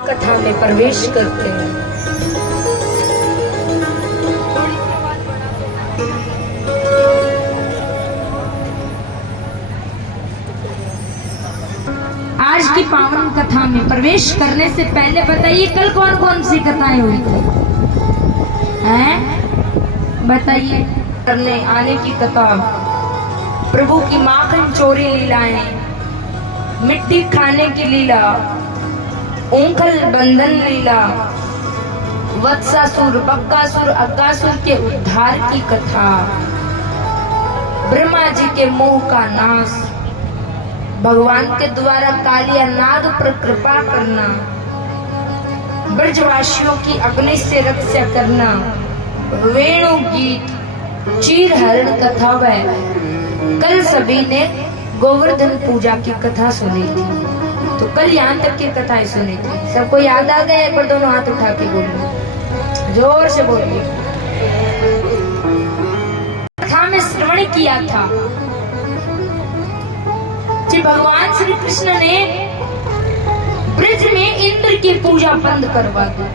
कथा में प्रवेश करते हैं। आज की पावन कथा में प्रवेश करने से पहले बताइए कल कौन कौन सी कथाएं हुई थी? हैं? बताइए। करने आने की कथा, प्रभु की माखन चोरी लीलाएं, मिट्टी खाने की लीला, ओंखल बंधन लीला, वत्सासुर, बक्कासुर, अग्गासुर के उद्धार की कथा, ब्रह्मा जी के मोह का नाश, भगवान के द्वारा कालिया नाग पर कृपा करना, ब्रजवासियों की अग्नि से रक्षा करना, वेणु गीत, चीर हरण कथा व कल सभी ने गोवर्धन पूजा की कथा सुनी थी। तो कल यहाँ तक की कथाएं सुनी थी। सबको याद आ गया? एक बार दोनों हाथ उठा के बोलिए, जोर से बोलिए। कथा में श्रवण किया था कि भगवान श्री कृष्ण ने ब्रज में इंद्र की पूजा बंद करवा दी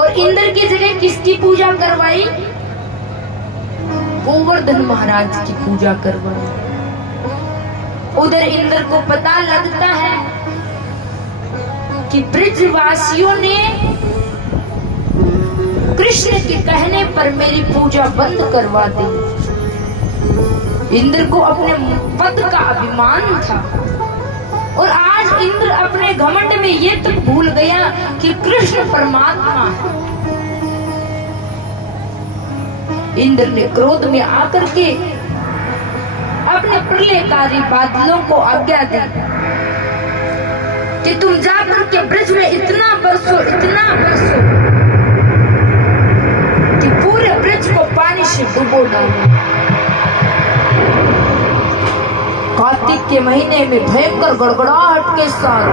और इंद्र की जगह किसकी पूजा करवाई? गोवर्धन महाराज की पूजा करवाई। उधर इंद्र को पता लगता है कि ब्रजवासियों ने कृष्ण के कहने पर मेरी पूजा बंद करवा दी। इंद्र को अपने पद का अभिमान था और आज इंद्र अपने घमंड में ये तक भूल गया कि कृष्ण परमात्मा है। इंद्र ने क्रोध में आकर के अपने प्रलयकारी बादलों को आज्ञा दी कि तुम जाकर के ब्रज में इतना बरसो कि पूरे ब्रज को पानी से डुबो डालो। कार्तिक के महीने में भयंकर गड़गड़ाहट के साथ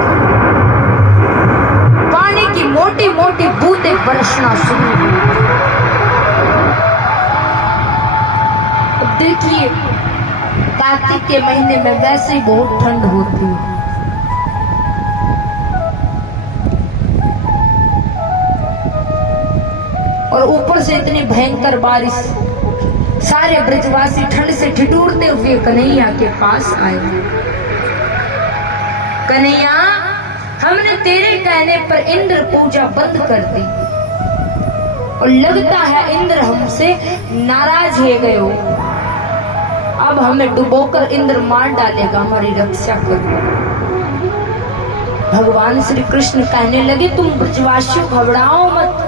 पानी की मोटी मोटी बूंदें बरसना शुरू हुई। अब देखिए, कार्तिक के महीने में वैसे ही बहुत ठंड होती है। और ऊपर से इतनी भयंकर बारिश, सारे ब्रजवासी ठंड से ठिठुरते हुए कन्हैया के पास आए। कन्हैया, हमने तेरे कहने पर इंद्र पूजा बंद कर दी और लगता है इंद्र हमसे नाराज है गए हो। अब हमें डुबोकर इंद्र मार डालेगा, हमारी रक्षा करो। भगवान श्री कृष्ण कहने लगे, तुम ब्रजवासियों घबराओ मत,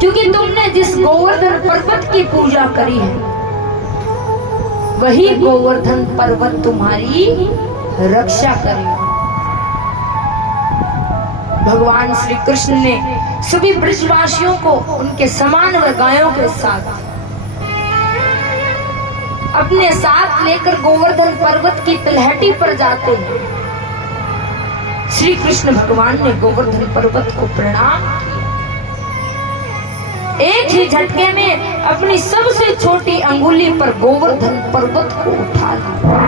क्योंकि तुमने जिस गोवर्धन पर्वत की पूजा करी है वही गोवर्धन पर्वत तुम्हारी रक्षा करेगा। भगवान श्री कृष्ण ने सभी ब्रजवासियों को उनके समान व गायों के साथ अपने साथ लेकर गोवर्धन पर्वत की तलहटी पर जाते हैं। श्री कृष्ण भगवान ने गोवर्धन पर्वत को प्रणाम किया। एक ही झटके में अपनी सबसे छोटी अंगुली पर गोवर्धन पर्वत को उठा लिया।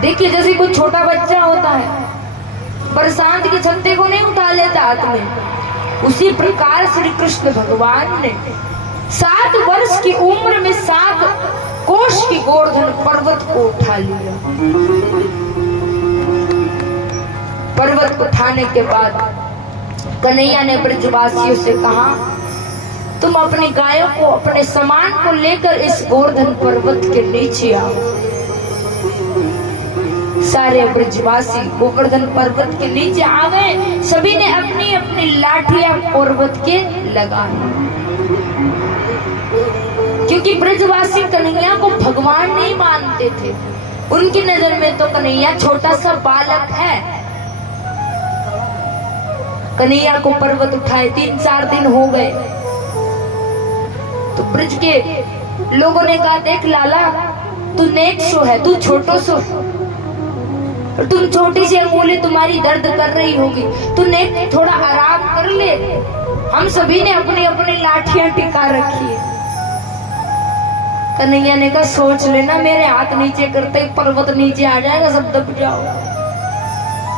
देखिए, जैसे कोई छोटा बच्चा होता है, बरसात के छत्ते को नहीं उठा लेता हाथ में, उसी प्रकार श्री कृष्ण भगवान ने 7 वर्ष की उम्र में 7 कोष की गोवर्धन पर्वत को उठा लिया। पर्वत उठाने के बाद कन्हैया ने ब्रजवासियों से कहा, तुम अपनी गायों को, अपने सामान को लेकर इस गोवर्धन पर्वत के नीचे आओ। सारे ब्रजवासी गोवर्धन पर्वत के नीचे आ गए। सभी ने अपनी अपनी लाठियां पर्वत के लगाई, क्योंकि ब्रजवासी कन्हैया को भगवान नहीं मानते थे। उनकी नजर में तो कन्हैया छोटा सा बालक है। कन्हैया को पर्वत उठाए 3-4 दिन हो गए तो ब्रज के लोगों ने कहा, देख लाला, तू नेक सो है, तू छोटो सो, तुम छोटी सी अंगुली तुम्हारी दर्द कर रही होगी, तू नेक थोड़ा आराम कर ले। हम सभी ने अपनी अपनी लाठियां टिका रखी है। कन्हैया ने कहा, सोच लेना, मेरे हाथ नीचे करते ही पर्वत नीचे आ जाएगा, सब दब जाओ।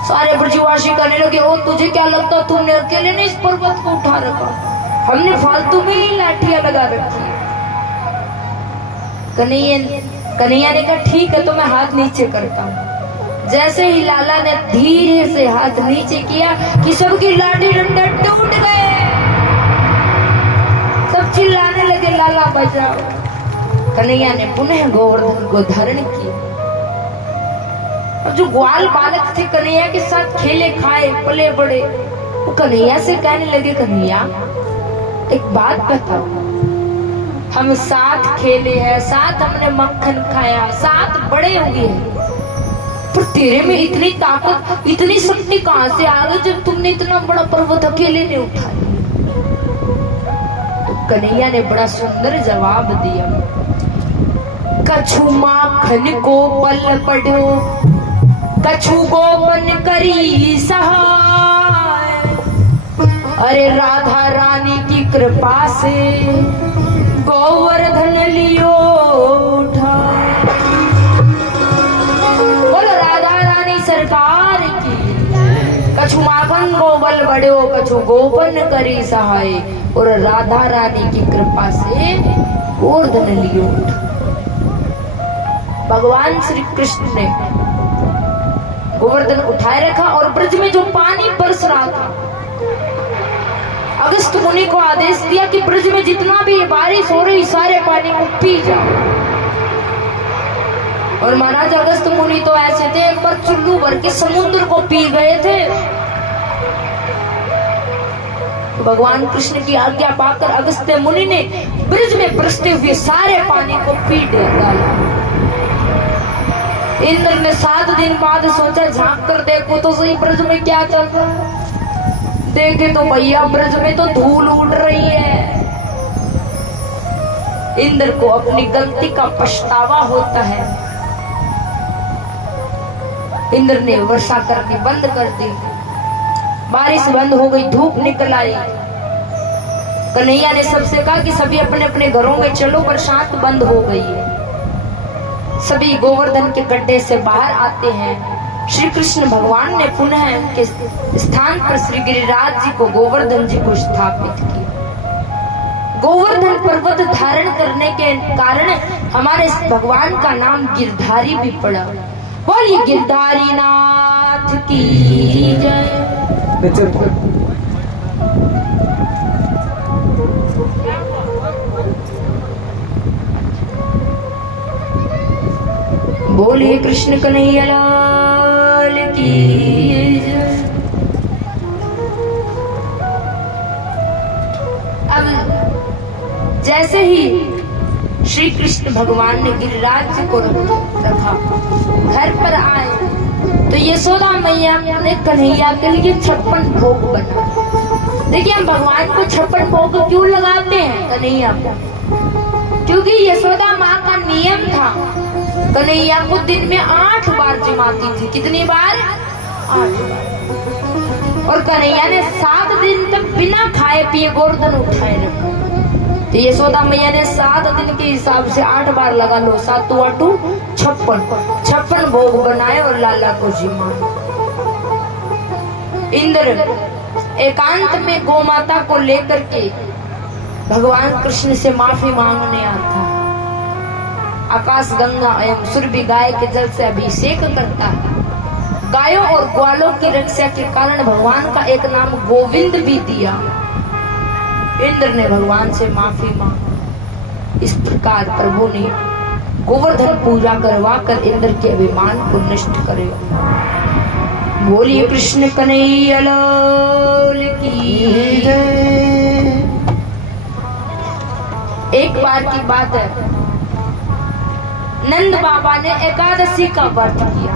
सारे ब्रजवासी कहने लगे, ओ तुझे क्या लगता तुमने अकेले ने इस पर्वत को उठा रखा, हमने फालतू में ही लाठियां लगा रखी। कन्हैया ने कहा ठीक है तो मैं हाथ नीचे करता हूँ। जैसे ही लाला ने धीरे से हाथ नीचे किया कि सबकी लाठी डंडा टूट गए। सब चिल्लाने लगे लाला बचाओ। कन्हैया ने पुनः गोवर्धन को धारण किया। और जो ग्वाल बालक थे कन्हैया के साथ खेले खाए पले बड़े, वो कन्हैया से कहने लगे, कन्हैया एक बात बताओ, हम साथ खेले हैं, साथ हमने मक्खन खाया, साथ बड़े हुए हैं, पर तेरे में इतनी ताकत इतनी शक्ति कहां से आ गई जब तुमने इतना बड़ा पर्वत अकेले ने उठाया? तो कन्हैया ने बड़ा सुंदर जवाब दिया, कछु माखन को बल पड़ो, कछु गोपन करी सहाय, अरे राधा रानी की कृपा से गोवर्धन लियो उठा। बोलो राधा रानी सरकार की। कछु माखन को बल बढ़ो, कछु गोपन करी सहाय, और राधा रानी की कृपा से गोवर्धन लियो उठा। भगवान श्री कृष्ण ने गोवर्धन उठाए रखा और ब्रज में जो पानी बरस रहा था, अगस्त मुनि को आदेश दिया कि ब्रज में जितना भी बारिश हो रही सारे पानी को पी जाओ। और महाराज अगस्त मुनि तो ऐसे थे, एक बार चुल्लू भर के समुद्र को पी गए थे। तो भगवान कृष्ण की आज्ञा पाकर अगस्त मुनि ने ब्रज में बरसते हुए सारे पानी को पी डाला। इंद्र ने 7 दिन बाद सोचा झांक कर देखो तो सही ब्रज में क्या चल रहा है। देखे तो भैया ब्रज में तो धूल उड़ रही है। इंद्र को अपनी गलती का पछतावा होता है। इंद्र ने वर्षा करनी बंद कर दी, बारिश बंद हो गई, धूप निकल आई। कन्हैया ने सबसे कहा कि सभी अपने अपने घरों में चलो, बरसात बंद हो गई है। सभी गोवर्धन के गड्ढे से बाहर आते हैं। श्री कृष्ण भगवान ने पुनः उनके स्थान पर श्री गिरिराज जी को, गोवर्धन जी को स्थापित किया। गोवर्धन पर्वत धारण करने के कारण हमारे भगवान का नाम गिरधारी भी पड़ा। बोलिए गिरधारी नाथ की जय। बोलिए कृष्ण कन्हैया लाल की जय। अब जैसे ही श्री कृष्ण भगवान ने गिरिराज जी को रखा, घर पर आए तो यशोदा मैया ने कन्हैया के लिए 56 भोग बना। देखिए हम भगवान को 56 भोग क्यों लगाते हैं कन्हैया को? क्योंकि यशोदा माँ का नियम था, कन्हैया को दिन में 8 बार जमाती थी। कितनी बार? 8 बार। और कन्हैया ने 7 दिन तक बिना खाए पिए गोवर्धन उठाए रखा। तो यशोदा मैया ने 7 दिन के हिसाब से 8 बार लगा लो, 7 × 8 = 56 भोग बनाए और लाला को जिमाए। इंद्र एकांत में गोमाता को लेकर के भगवान कृष्ण से माफी मांगने आता। आकाश गंगा एवं सुरभि गाय के जल से अभिषेक करता है। गायों और ग्वालों की रक्षा के कारण भगवान का एक नाम गोविंद भी दिया। इंद्र ने भगवान से माफी मांगी। इस प्रकार प्रभु ने गोवर्धन पूजा करवा कर इंद्र के अभिमान को नष्ट करे। बोलिए कृष्ण कन्हैया लाल की जय। एक बार की बात है, नंद बाबा ने एकादशी का व्रत किया।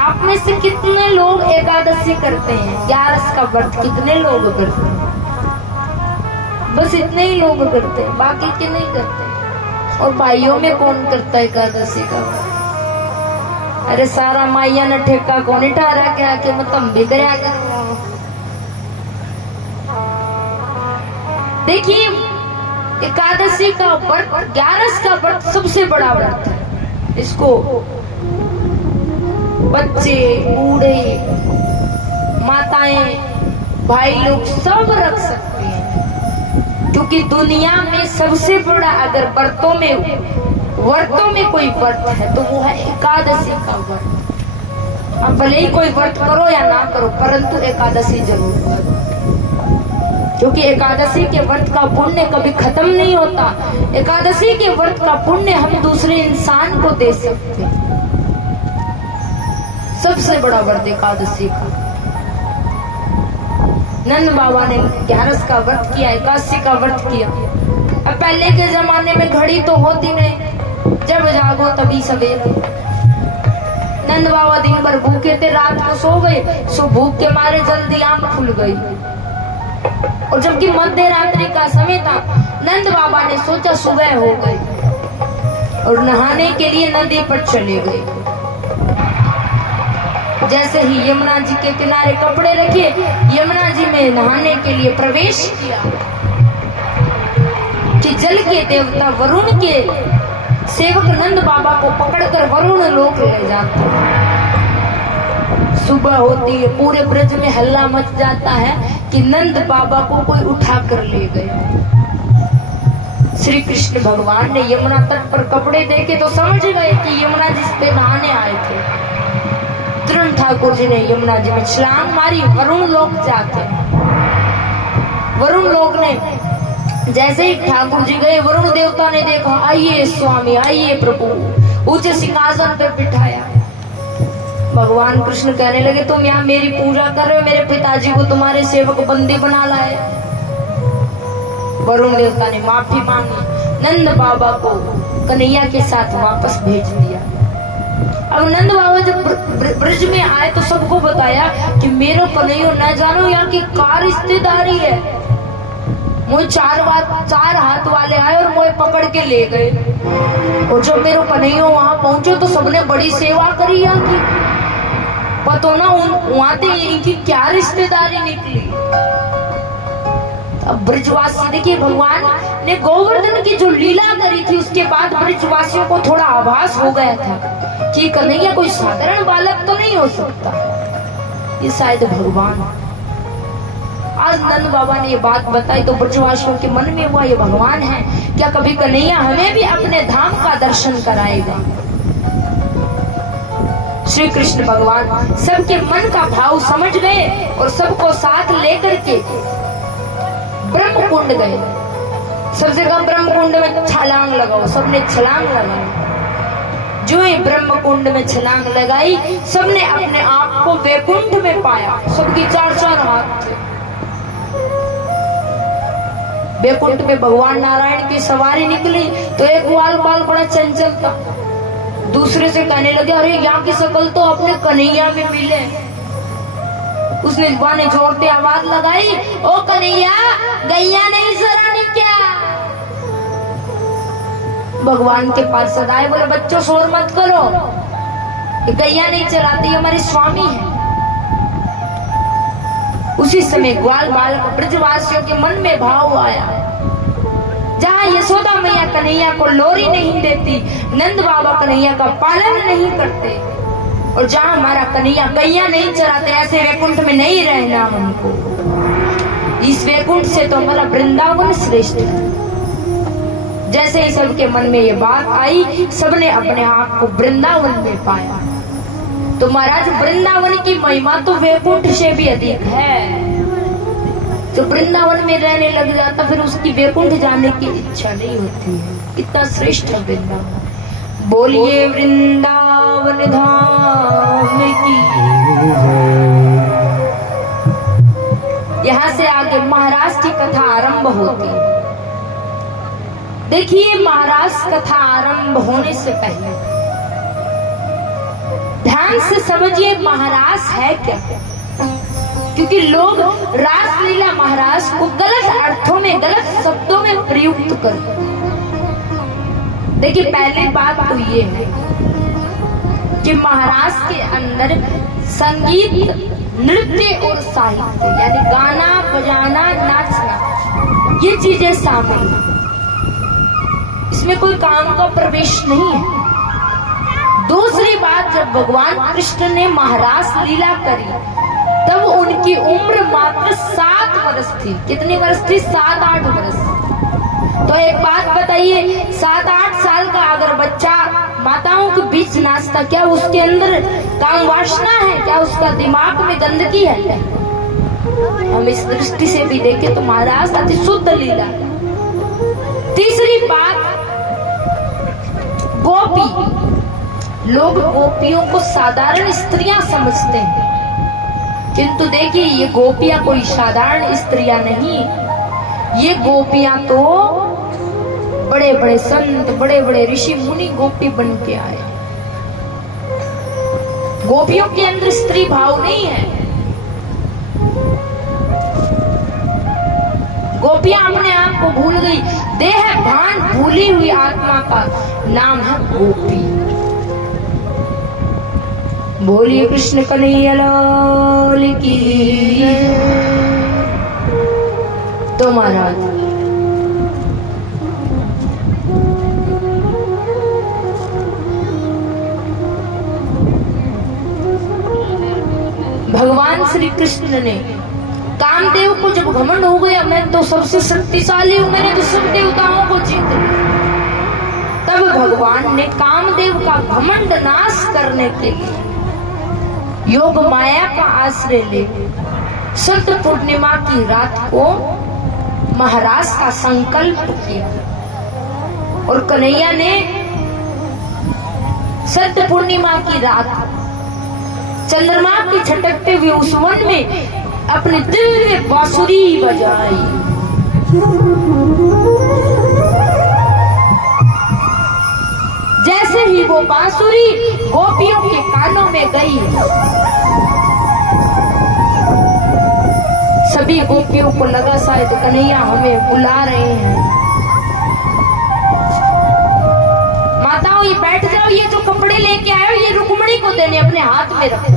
आप में से कितने लोग एकादशी करते हैं? 11 का व्रत कितने लोग करते हैं? बस इतने ही लोग करते हैं, बाकी के नहीं करते। और भाइयों में कौन करता है एकादशी का व्रत? अरे सारा माइया ने ठेका कौन ठहरा क्या कि मतलब भी कराया करो। देखिए एकादशी का व्रत, 11 का व्रत सबसे बड़ा व्रत है। इसको बच्चे, बूढ़े, भाई लोग सब रख सकते हैं, क्योंकि दुनिया में सबसे बड़ा अगर व्रतों में कोई व्रत है तो वो है एकादशी का व्रत। अब भले ही कोई व्रत करो या ना करो, परंतु एकादशी जरूर करो, क्योंकि एकादशी के व्रत का पुण्य कभी खत्म नहीं होता। एकादशी के व्रत का पुण्य हम दूसरे इंसान को दे सकते हैं। सबसे बड़ा व्रत एकादशी का। नंद बाबा ने 11 का व्रत किया, 81 का व्रत किया। अब पहले के जमाने में घड़ी तो होती नहीं, जब जागो तभी सवेरे। नंद बाबा दिन भर भूखे थे, रात को सो गए, सो भूख के मारे जल्दी आंख खुल गई, और जबकि मध्य रात्रि का समय था, नंद बाबा ने सोचा सुबह हो गई और नहाने के लिए नदी पर चले गए। जैसे ही यमुना जी के किनारे कपड़े रखे, यमुना जी में नहाने के लिए प्रवेश किया कि जल के देवता वरुण के सेवक नंद बाबा को पकड़कर वरुण लोक ले जाते। सुबह होती है, पूरे ब्रज में हल्ला मच जाता है कि नंद बाबा को कोई उठा कर ले गया। श्री कृष्ण भगवान ने यमुना तट पर कपड़े देखे तो समझ गए कि यमुना जिस पे नहाने आए थे। तुरंत ठाकुर जी ने यमुना जी में छलांग मारी, वरुण लोक जाते। वरुण लोक ने जैसे ही ठाकुर जी गए, वरुण देवता ने देखा, आइए स्वामी, आइए प्रभु, ऊंचे सिंहासन पर बिठाया। भगवान कृष्ण कहने लगे, तुम यहाँ मेरी पूजा कर रहे हो, मेरे पिताजी को तुम्हारे सेवक बंदी बना लाए। वरुण देवता ने माफी मांगी, नंद बाबा को कन्हैया के साथ वापस भेज दिया। अब नंद बाबा जब ब्रज में आए तो सबको बताया कि मेरे कन्हैया न जानो यहाँ की कार रिश्तेदारी है। मुझे चार हाथ वाले आए और मुझे पकड़ के ले गए, और जब मेरे कन्हैया वहां पहुंचे तो सबने बड़ी सेवा करी यहाँ की। पता ना वहां से इनकी क्या रिश्तेदारी निकली। अब ब्रजवासी, देखिए भगवान ने गोवर्धन की जो लीला करी थी, उसके बाद ब्रजवासियों को थोड़ा आभास हो गया था कि कन्हैया कोई साधारण बालक तो नहीं हो सकता, ये शायद भगवान। आज नंद बाबा ने ये बात बताई तो ब्रजवासियों के मन में हुआ, ये भगवान है क्या? कभी कन्हैया हमें भी अपने धाम का दर्शन कराएगा। श्री कृष्ण भगवान सबके मन का भाव समझ गए और सबको साथ लेकर के ब्रह्म कुंड गए। सबसे कम ब्रह्म कुंड में छलांग लगाओ, सबने छलांग लगाई। जो ही ब्रह्म कुंड में छलांग लगाई, सबने अपने आप को वैकुंठ में पाया। सबकी 4-4 हाथ थे। वैकुंठ में भगवान नारायण की सवारी निकली तो एक बाल बड़ा चंचल था, दूसरे से कहने लगे, अरे यहाँ की शकल तो अपने कन्हैया में मिले। उसने ने जोरते आवाज लगाई, ओ कन्हैया, गैया नहीं सरानी क्या? भगवान के पास सदाए बोले, बच्चों शोर मत करो, ये गैया नहीं चराती, हमारे स्वामी है। उसी समय ग्वाल बालक ब्रजवासियों के मन में भाव आया, जहाँ यशोदा मैया कन्हैया को लोरी नहीं देती, नंद बाबा कन्हैया का पालन नहीं करते, और जहाँ हमारा कन्हैया गैया नहीं चराते, ऐसे वैकुंठ में नहीं रहना हमको। इस वैकुंठ से तो हमारा वृंदावन श्रेष्ठ है। जैसे ही सबके मन में ये बात आई, सबने अपने आप को वृंदावन में पाया। तो महाराज वृंदावन की महिमा तो वैकुंठ से भी अधिक है। जो वृंदावन में रहने लग जाता, फिर उसकी वैकुंठ जाने की इच्छा नहीं होती है। इतना श्रेष्ठ है वृंदावन। बोलिए वृंदावन धाम की। यहाँ से आगे महाराज की कथा आरंभ होती है। देखिए महाराज कथा आरंभ होने से पहले ध्यान से समझिए महाराज है क्या, क्योंकि लोग रासलीला महाराज को गलत अर्थों में, गलत शब्दों में प्रयुक्त करते। देखिए पहली बात तो ये है कि महाराज के अंदर संगीत, नृत्य और साहित्य यानी गाना बजाना, नाचना, ये चीजें शामिल हैं। इसमें कोई काम का प्रवेश नहीं है। दूसरी बात, जब भगवान कृष्ण ने महारास लीला करी तब उनकी उम्र मात्र 7 वर्ष थी। कितनी वर्ष थी? 7-8 वर्ष। तो एक बात बताइए, 7-8 साल का अगर बच्चा माताओं के बीच नाचता, क्या उसके अंदर काम वासना है? क्या उसका दिमाग में गंदगी है? हम इस दृष्टि से भी देखें तो महाराज अति शुद्ध लीला। तीसरी बात, गोपी। लोग गोपियों को साधारण स्त्रियां समझते हैं, किंतु देखिए ये गोपियां कोई साधारण स्त्रियां नहीं, ये गोपियां तो बड़े बड़े संत, बड़े बड़े ऋषि मुनि गोपी बन के आए। गोपियों के अंदर स्त्री भाव नहीं है। गोपियां अपने आप को भूल गई। देह भान भूली हुई आत्मा का नाम है गोपी। बोलिए कृष्ण कन्हैया लाल की। तो महाराज भगवान श्री कृष्ण ने कामदेव को जब घमंड हो गया, मैं तो सबसे शक्तिशाली हूं, मैंने तो सब देवताओं को जीत लिया, तब भगवान ने कामदेव का घमंड नाश करने के लिए योग माया का आश्रय ले संत पूर्णिमा की रात को महाराज का संकल्प किया। और कन्हैया ने संत पूर्णिमा की रात चंद्रमा की छटकते हुए उस वन में अपने दिव्य बांसुरी बजाई। जैसे ही वो बांसुरी गोपियों के कानों में गई, सभी गोपियों को लगा शायद कन्हैया हमें बुला रहे हैं। माताओं ये बैठ जाओ, ये जो कपड़े लेके आए हो ये रुक्मिणी को देने, अपने हाथ में रखो।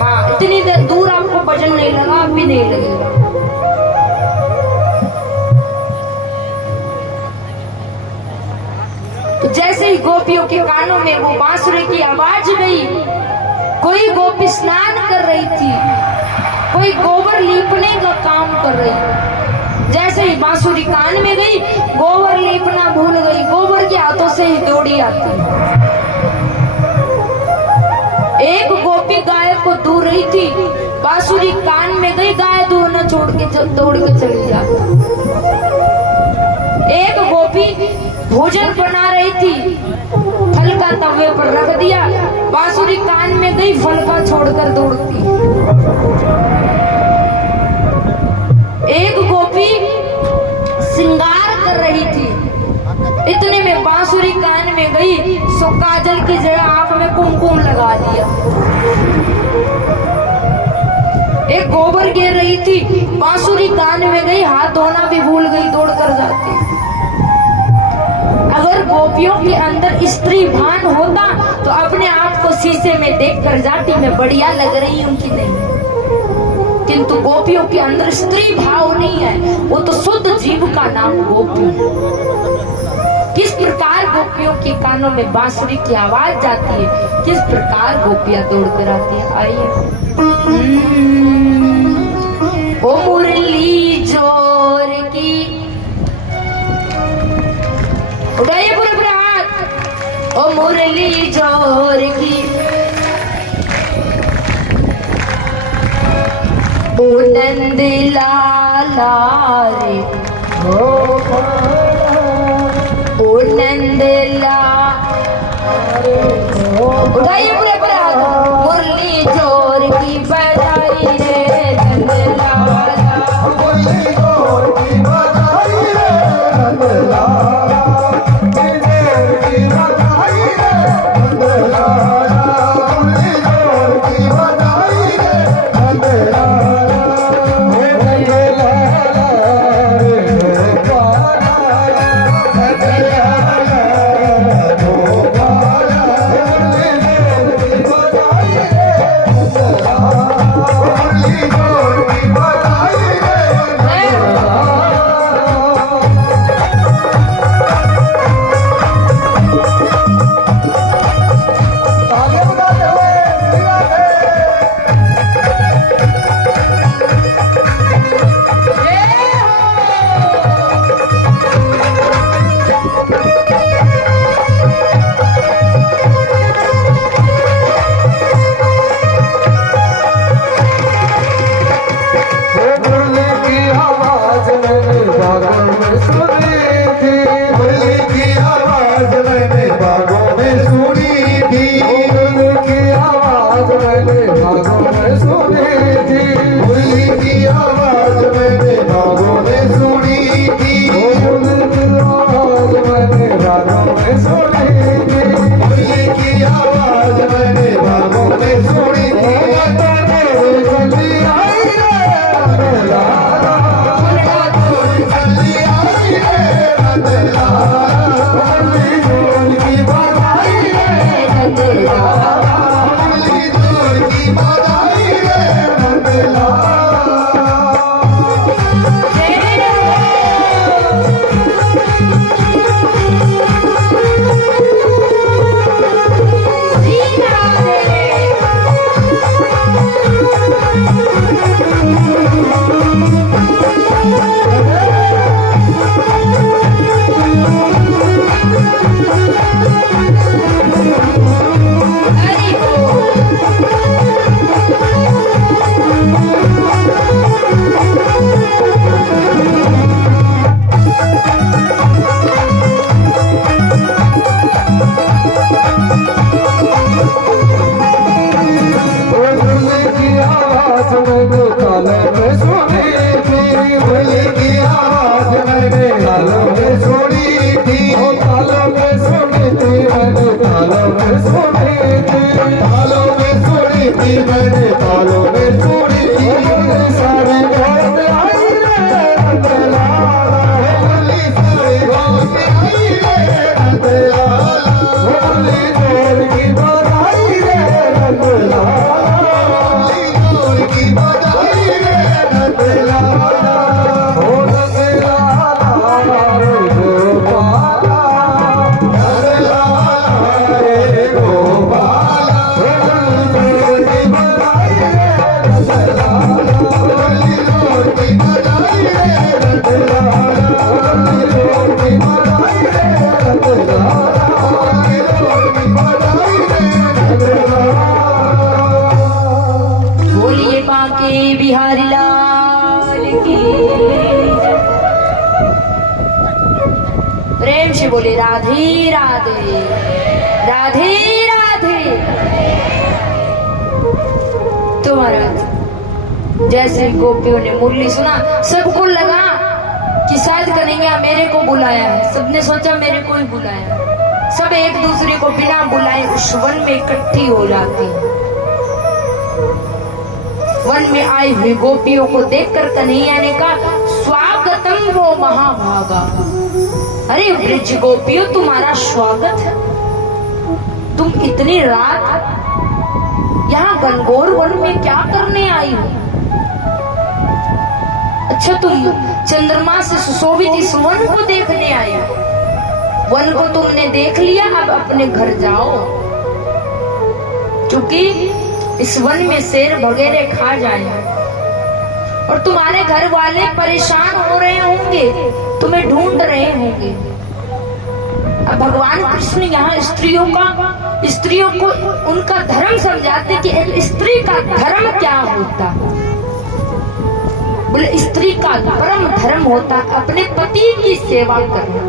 हाँ, इतनी देर दूर आपको भजन नहीं लगा, अब भी नहीं लगेगा। तो जैसे ही गोपियों के कानों में वो बांसुरी की आवाज गई, कोई गोपी स्नान कर रही थी, कोई गोबर लीपने का काम कर रही। जैसे ही बांसुरी कान में गई, गोबर लीपना भूल गई, गोबर के हाथों से ही दौड़ी आती। एक गोपी गाय को दूर रही थी, बांसुरी कान में गई, गाय दूर न छोड़ के दौड़ के चली जाती। एक गोपी भोजन बना रही थी, फल का तवे पर रख दिया, बांसुरी कान में गई, फल का छोड़कर दौड़ती। एक गोपी श्रृंगार कर रही थी, इतने में बांसुरी कान में गई, सो काजल की जगह आंख में कुमकुम लगा दिया। एक गोबर गिर रही थी, बांसुरी कान में गई, हाथ धोना भी भूल गई, दौड़ कर जाती। अगर गोपियों के अंदर स्त्री भान होता तो अपने आप को शीशे में देख कर जाती, मैं बढ़िया लग रही हूं कि नहीं। किंतु गोपियों के अंदर स्त्री भाव नहीं है, वो तो शुद्ध जीव का नाम गोपी। किस प्रकार गोपियों के कानों में बांसुरी की आवाज जाती है, किस प्रकार गोपियां दौड़ कर आती है। आइए। ओ मुरली जोर की, उठाइए पूरे पूरे हाथ। ओ मुरली जोर की, ओ नंद लाला रे, ओ नंद लाला, उठाइए पूरे पूरे हाथ। मुरली जोर की बजाई रे नंद लाला, मुरली जोर की बजाई रे नंद लाला, बिहारी लाल की प्रेम से बोले राधे राधे राधे राधे। तो महाराज जैसे गोपियों ने मुरली सुना, सबको लगा कि शायद कन्हैया मेरे को बुलाया है। सबने सोचा मेरे को ही बुलाया। सब एक दूसरे को बिना बुलाए उस वन में इकट्ठी हो जाती है। वन में आई हुई गोपियों को देखकर कन्हैया ने कहा, स्वागतम वो महाभागा। अरे ब्रज गोपियों, तुम्हारा स्वागत है। तुम इतनी रात यहाँ गंगोर वन में क्या करने आई हो? अच्छा, तुम चंद्रमा से सुशोभित इस वन को देखने आई हो। वन को तुमने देख लिया, अब अपने घर जाओ, क्योंकि इस वन में शेर वगैरह खा जाए और तुम्हारे घर वाले परेशान हो रहे होंगे, तुम्हें ढूंढ रहे होंगे। अब भगवान कृष्ण यहाँ स्त्रियों को उनका धर्म समझाते कि एक स्त्री का धर्म क्या होता। बोले स्त्री का परम धर्म होता अपने पति की सेवा करना।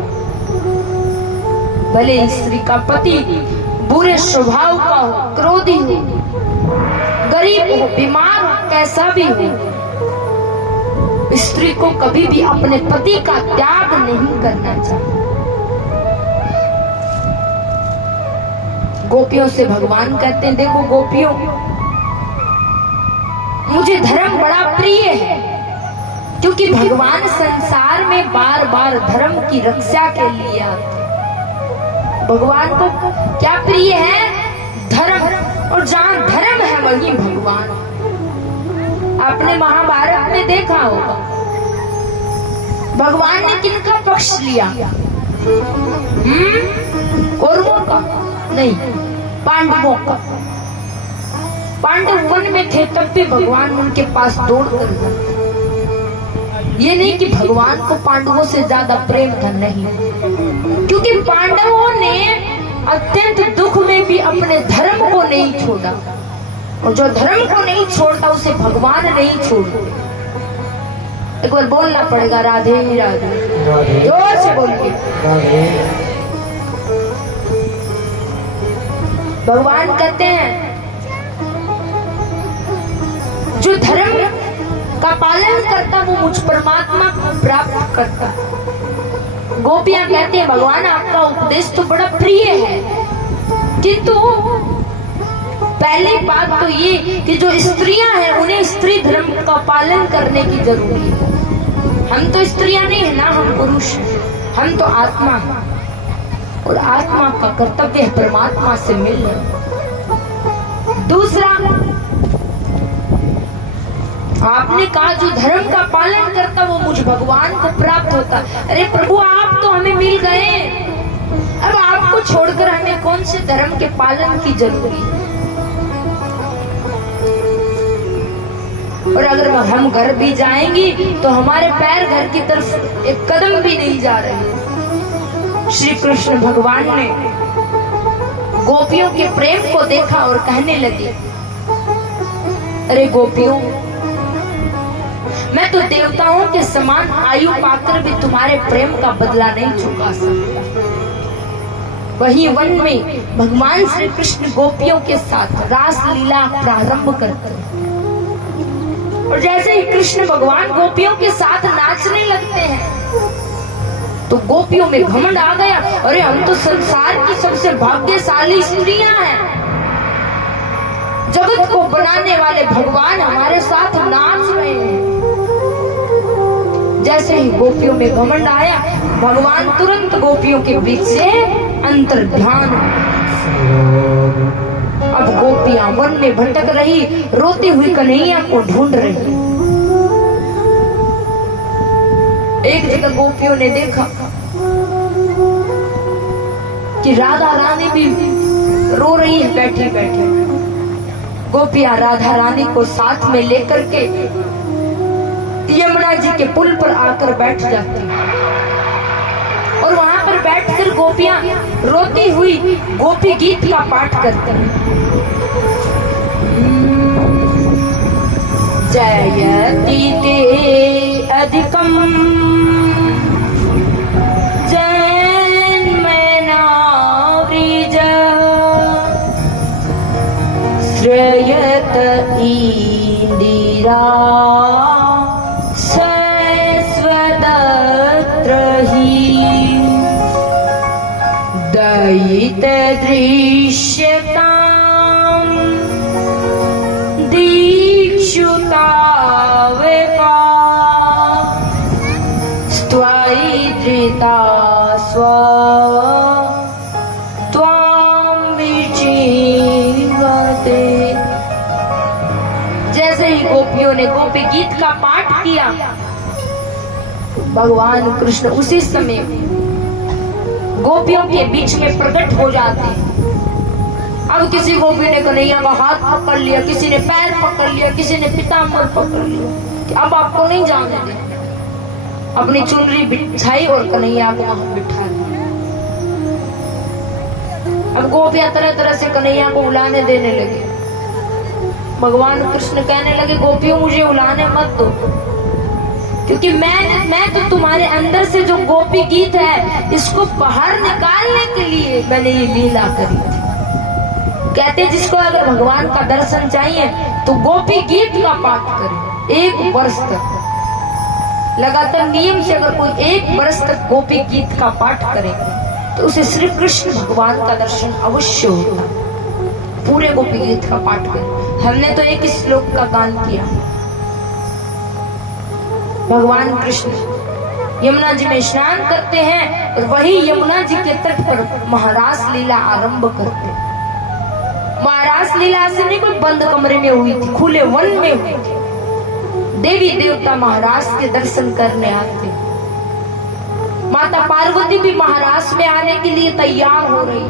भले स्त्री का पति बुरे स्वभाव का हो, क्रोधी हो, गरीब हो, बीमार हो, कैसा भी हो, स्त्री को कभी भी अपने पति का त्याग नहीं करना चाहिए। गोपियों से भगवान कहते हैं, देखो गोपियों, मुझे धर्म बड़ा प्रिय है, क्योंकि भगवान संसार में बार बार धर्म की रक्षा के लिए आते। भगवान को क्या प्रिय है? धर्म। और जहाँ धर्म है वहीं भगवान। आपने महाभारत में देखा होगा भगवान ने किनका पक्ष लिया? कौरवों का नहीं, पांडवों का। पांडव वन में थे तब भी भगवान उनके पास दौड़ कर गए। ये नहीं कि भगवान को पांडवों से ज्यादा प्रेम था, नहीं, क्योंकि पांडवों ने अत्यंत दुख में भी अपने धर्म को नहीं छोड़ा, और जो धर्म को नहीं छोड़ता उसे भगवान नहीं छोड़ते। एक बार बोलना पड़ेगा राधे राधे, जोर से बोलिए। भगवान कहते हैं जो धर्म का पालन करता वो मुझ परमात्मा को प्राप्त करता। गोपियां कहते हैं भगवान आपका उपदेश तो बड़ा प्रिय है, किंतु पहली बात तो ये कि जो स्त्रियां हैं उन्हें स्त्री धर्म का पालन करने की जरूरी है। हम तो स्त्रियां नहीं है ना, हम पुरुष हैं, हम तो आत्मा है, और आत्मा का कर्तव्य है परमात्मा से मिलना। दूसरा, आपने कहा जो धर्म का पालन करता वो मुझ भगवान को प्राप्त होता। अरे प्रभु, आप तो हमें मिल गए, अब आपको छोड़कर हमें कौन से धर्म के पालन की जरूरी है? और अगर हम घर भी जाएंगी तो हमारे पैर घर की तरफ एक कदम भी नहीं जा रहे। श्री कृष्ण भगवान ने गोपियों के प्रेम को देखा और कहने लगे, अरे गोपियों, मैं तो देवताओं के समान आयु पाकर भी तुम्हारे प्रेम का बदला नहीं चुका सकता। वही वन में भगवान श्री कृष्ण गोपियों के साथ रास लीला प्रारंभ करते हैं। और जैसे ही कृष्ण भगवान गोपियों के साथ नाचने लगते हैं तो गोपियों में घमंड आ गया, अरे हम तो संसार की सबसे भाग्यशाली स्त्रियां हैं, जगत को बनाने वाले भगवान हमारे साथ नाच रहे हैं। जैसे ही गोपियों में घमंड आया, भगवान तुरंत गोपियों के बीच से अंतर्ध्यान। अब गोपियां वन में भटक रही, रोती हुई कन्हैया को ढूंढ रही। एक जगह गोपियों ने देखा कि राधा रानी भी रो रही है बैठी बैठे। गोपियां राधा रानी को साथ में लेकर के यमुना जी के पुल पर आकर बैठ जाती और वहां पर बैठकर गोपियां रोती हुई गोपी गीत का पाठ करती हैं। जयति ते अधिकम श्रेयत इंदिरा स्वदत्र ही दयित दृश्यतां दीक्षुता वेका स्त्वैधृता स्व गोपियों ने गोपी गीत का पाठ किया। भगवान कृष्ण उसी समय गोपियों के बीच में प्रकट हो जाते हैं। अब किसी गोपी ने कन्हैया का हाथ पकड़ लिया, किसी ने पैर पकड़ लिया, किसी ने पीताम्बर पकड़ लिया कि अब आपको नहीं जाने दे। अपनी चुनरी बिछाई और कन्हैया को वहां बिठा दिया। अब गोपियां तरह तरह से कन्हैया को उलाने देने लगे। भगवान कृष्ण कहने लगे, गोपियों मुझे उलाने मत दो, क्योंकि मैं तो तुम्हारे अंदर से जो गोपी गीत है इसको बाहर निकालने के लिए मैंने ये लीला करी थी। कहते जिसको अगर भगवान का दर्शन चाहिए तो गोपी गीत का पाठ करे 1 वर्ष तक लगातार नियम से। अगर कोई 1 वर्ष तक गोपी गीत का पाठ करे तो उसे श्री कृष्ण भगवान का दर्शन अवश्य होगा। पूरे गोपी गीत का पाठ करें। हमने तो एक श्लोक का गान किया। भगवान कृष्ण यमुना जी में स्नान करते हैं और वही यमुना जी के तट पर महारास लीला आरंभ करते हैं। महारास लीला से नहीं कोई बंद कमरे में हुई थी, खुले वन में हुई थी। देवी देवता महारास के दर्शन करने आते। माता पार्वती भी महारास में आने के लिए तैयार हो रही।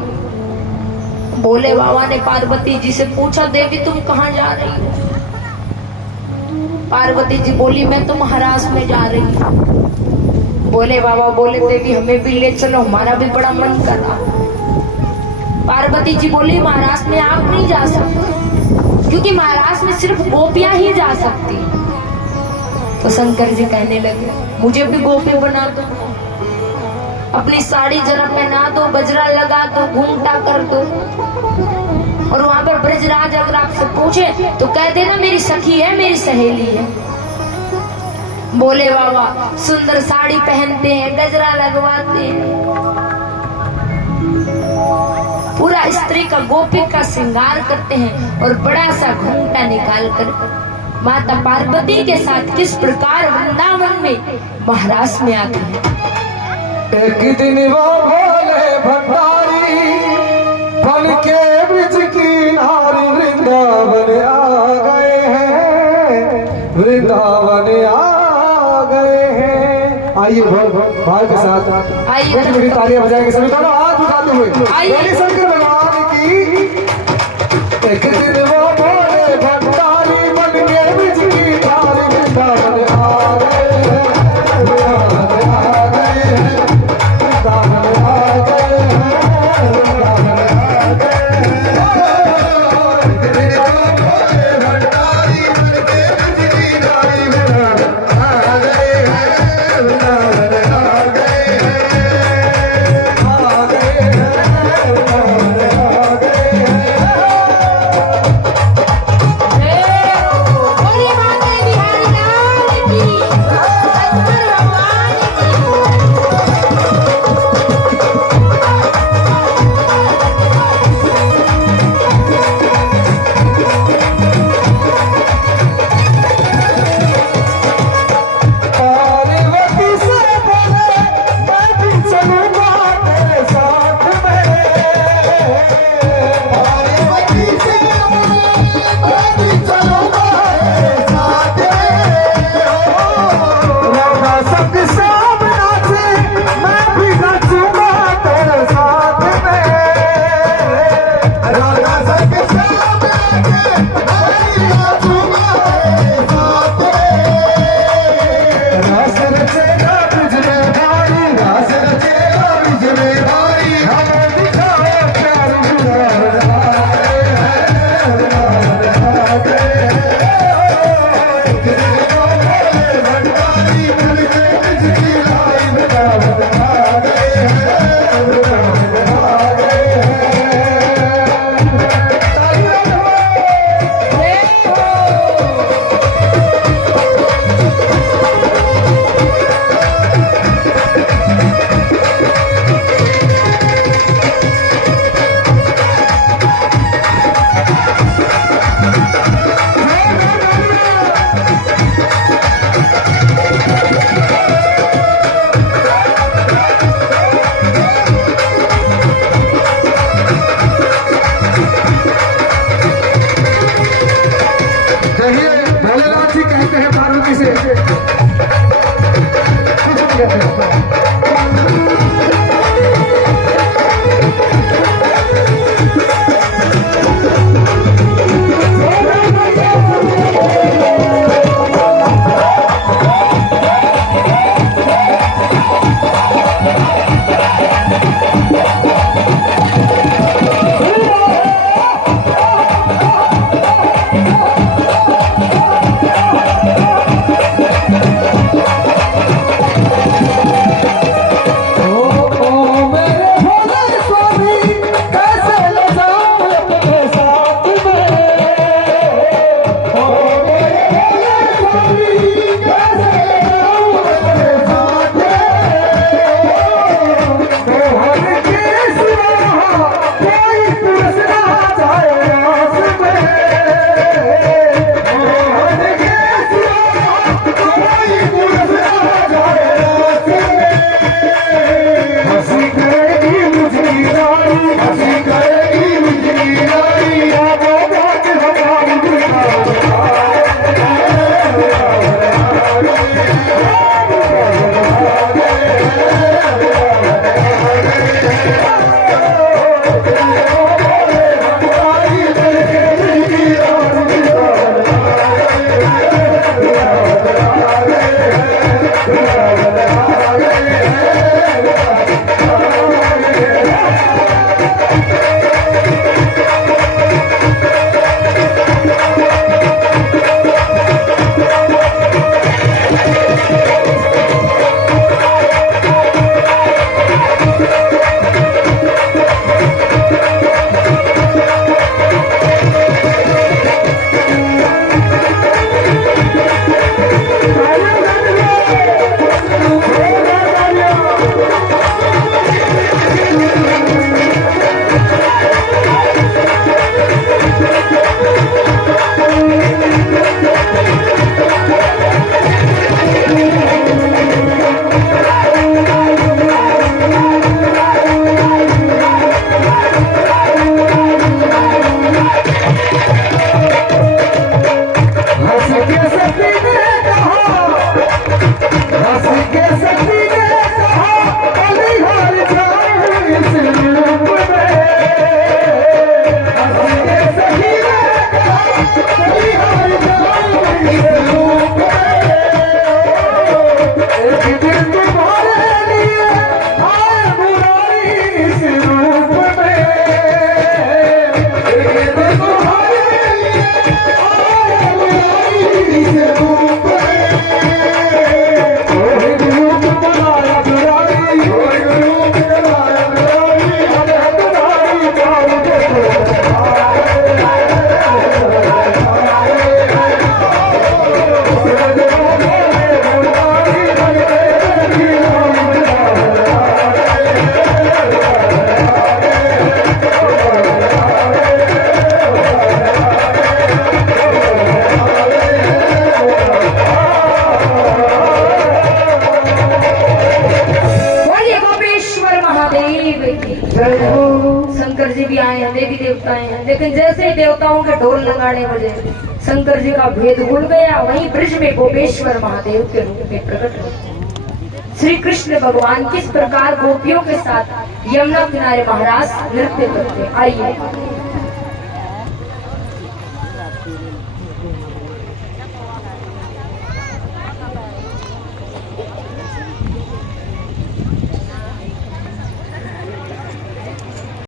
भोले बाबा ने पार्वती जी से पूछा, देवी तुम कहाँ जा रही हो? पार्वती जी बोली, मैं तो महाराज में जा रही हूँ। भोले बाबा बोले, देवी हमें भी ले चलो, हमारा भी बड़ा मन कर रहा। पार्वती जी बोली, महाराज में आप नहीं जा सकते, क्योंकि महाराज में सिर्फ गोपियां ही जा सकती। तो शंकर जी कहने लगे, मुझे भी गोपी बना दो, अपनी साड़ी जरा पहना दो, गजरा लगा दो, घूंघटा कर दो। और वहां पर ब्रजराज अगर आपसे पूछे तो कह देना मेरी सखी है, मेरी सहेली है। भोले बाबा सुंदर साड़ी पहनते हैं, गजरा लगवाते हैं, पूरा स्त्री का गोपी का श्रृंगार करते हैं और बड़ा सा घूंघटा निकाल कर माता पार्वती के साथ किस प्रकार वृंदावन में महाराज में आते हैं। एक दिन वो भोले भंडारी फल के ब्रिज की नारी वृंदावन आ गए हैं, वृंदावन आ गए हैं। आइए भाई के साथ आइए तालियां बजाएंगे सभी, दोनों हाथ उठाते हुए आइए शंकर भगवान की। एक दिन वो भोले भंडारी फल के ब्रिज की शंकर जी भी आए हैं, देवी देवता आए हैं, लेकिन जैसे ही देवताओं के ढोल नगाड़े बजे शंकर जी का भेद खुल गया। वहीं ब्रज में गोपेश्वर महादेव के रूप में प्रकट हुए। श्री कृष्ण भगवान किस प्रकार गोपियों के साथ यमुना किनारे महाराज नृत्य करते, आइए।